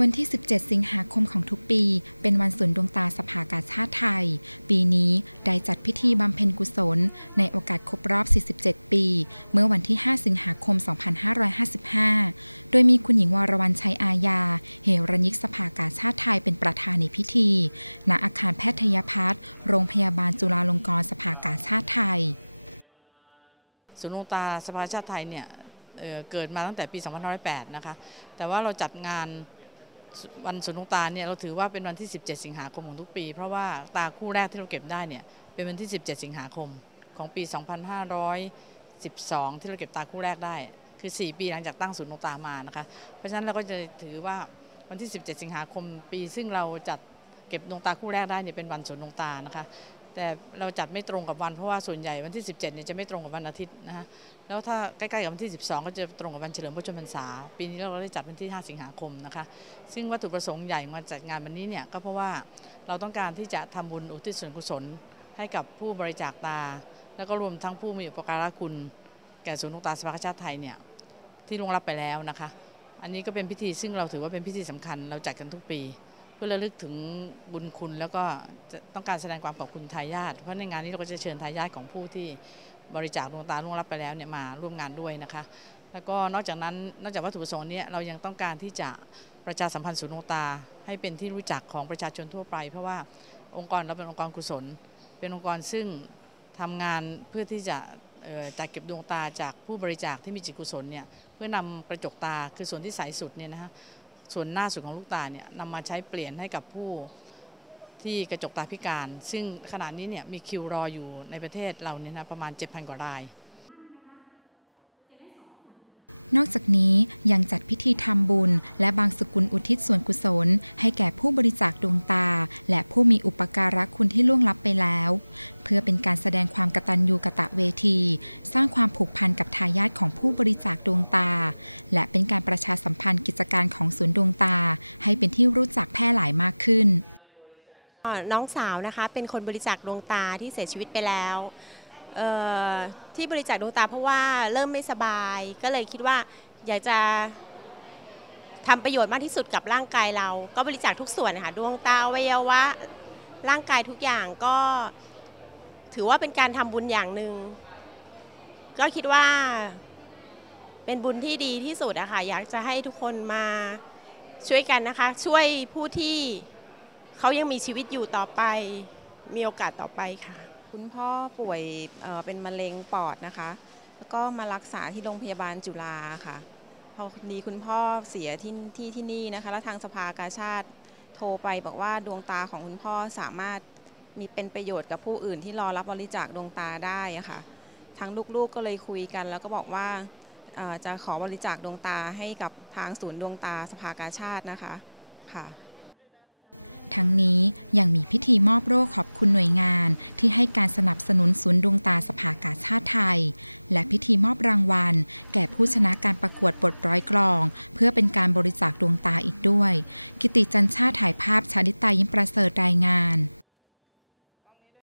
วันที่ 17 สิงหาคมของทุกปี เป็นวันศูนย์ดวงตาสภากาชาติไทย ปีนี้ได้จัดพิธีบำเพ็ญกุศล ในโอกาสครบรอบ 47 ปี เมื่อวันที่ 5 สิงหาคม 2555 โดยมีคุณหญิงวรวรรณชัยอาญา เหรยิกสภากาชาติไทยเป็นประธานในพิธี ณ อาคารแพทยพัฒน์โรงพยาบาลจุฬาลงกรณ์สภากาชาติไทย ศูนย์ดวงตาสภากาชาติไทยเนี่ยเเกิดมาตั้งแต่ปี 2508 นะคะ แต่ว่าเราจัดงาน วันศูนย์ดวงตาเนี่ยเราถือว่าเป็นวันที่ 17 สิงหาคมของทุกปี เพราะว่าตาคู่แรกที่เราเก็บได้เนี่ยเป็นวันที่ 17 สิงหาคมของปี 2512 ที่เราเก็บตาคู่แรกได้ คือ 4 ปีหลังจากตั้งศูนย์ดวงตามานะคะเพราะฉะนั้นเราก็จะถือว่าวันที่ 17 สิงหาคมปี ซึ่งเราจัดเก็บดวงตาคู่แรกได้เนี่ยเป็นวันศูนดวงตานะคะ แต่เราจัดไม่ตรงกับวันเพราะว่าส่วนใหญ่วันที่ 17เนี่ยจะไม่ตรงกับวันอาทิตย์นะฮะแล้วถ้าใกล้ๆกับวันที่ 12 ก็จะตรงกับวันเฉลิมพระชนมพรรษา ปีนี้เราได้จัดวันที่ 5 สิงหาคมนะคะ ซึ่งวัตถุประสงค์ใหญ่มาจัดงานวันนี้เนี่ยก็เพราะว่าเราต้องการที่จะทำบุญอุทิศส่วนกุศล ให้กับผู้บริจาคตา แล้วก็รวมทั้งผู้มีอุปการะคุณแก่ศูนย์ดวงตาสภากาชาติไทยเนี่ยที่ล่งลับไปแล้วนะคะ อันนี้ก็เป็นพิธีซึ่งเราถือว่าเป็นพิธีสำคัญเราจัดกันทุกปี พื่อระลึกถึงบุญคุณแล้วก็ต้องการแสดงความขอบคุณทายาทเพราะในงานนี้เราก็จะเชิญทายาทของผู้ที่บริจาคดวงตาล่วงลับไปแล้วเนี่ยมาร่วมงานด้วยนะคะ แล้วก็นอกจากนั้นนอกจากวัตถุประสงค์นี้เรายังต้องการที่จะประชาสัมพันธ์ศูนย์ดวงตา ให้เป็นที่รู้จักของประชาชนทั่วไป เพราะว่าองค์กรเราเป็นองค์กรกุศล เป็นองค์กรซึ่งทำงานเพื่อที่จะจัดเก็บดวงตาจากผู้บริจาคที่มีจิตกุศลเนี่ยเพื่อนำกระจกตาคือส่วนที่ใสสุดเนี่ยนะฮะ ส่วนหน้าสุดของลูกตาเนี่ยนำมาใช้เปลี่ยนให้กับผู้ที่กระจกตาพิการ ซึ่งขณะนี้เนี่ยมีคิวรออยู่ในประเทศเราเนี่ยนะประมาณ 7,000 กว่าราย นอกจากนี้ยังจัดพิธีทำบุญ และบางสกุลอุทิศส่วนกุศล ให้แก่ผู้บริจาคดวงตา และผู้มีอุปการะคุณที่ล่วงลับไปแล้ว เพื่อเป็นการแสดงความกตัญญูกะตะเวที สร้างความผูกพันกับทายาทของผู้บริจาคดวงตา และเป็นการประชาสัมพันธ์กิจการของศูนย์ดวงตา ให้เป็นที่รู้จักแพร่หลายมากขึ้น น้องสาวนะคะเป็นคนบริจาคดวงตาที่เสียชีวิตไปแล้ว ที่บริจาคดวงตาเพราะว่าเริ่มไม่สบาย ก็เลยคิดว่าอยากจะทำประโยชน์มากที่สุดกับร่างกายเรา ก็บริจาคทุกส่วนนะคะดวงตาอวัยวะร่างกายทุกอย่างก็ถือว่าเป็นการทำบุญอย่างหนึ่งก็คิดว่าเป็นบุญที่ดีที่สุดอะค่ะอยากจะให้ทุกคนมาช่วยกันนะคะ ช่วยผู้ที่เขายังมีชีวิตอยู่ต่อไป มีโอกาสต่อไปค่ะ คุณพ่อป่วยเเป็นมะเร็งปอดนะคะ แล้วก็มารักษาที่โรงพยาบาลจุฬาค่ะ พอดีคุณพ่อเสียที่ที่ที่นี่นะคะ แล้วทางสภากาชาติโทรไปบอกว่าดวงตาของคุณพ่อสามารถมีเป็นประโยชน์กับผู้อื่นที่รอรับบริจาคดวงตาได้ะค่ะทางลูกๆก็เลยคุยกัน แล้วก็บอกว่าจะขอบริจาคดวงตาให้กับทางศูนย์ดวงตาสภากาชาตินะคะค่ะ ทั้งนี้ยังมีพิธีมอบโล่ขอบคุณหน่วยงาน ที่ให้การสนับสนุนศูนย์ดวงตาสภากาชาติไทย และพิธีมอบรางวัล แก่ผู้ชนะการประกวดบทร้อยกลอง เพื่อเป็นการบริจาคดวงตาอีกด้วย กิติจันชาติถ่ายภาพชาลิตายิ้มประเสริฐรายงาน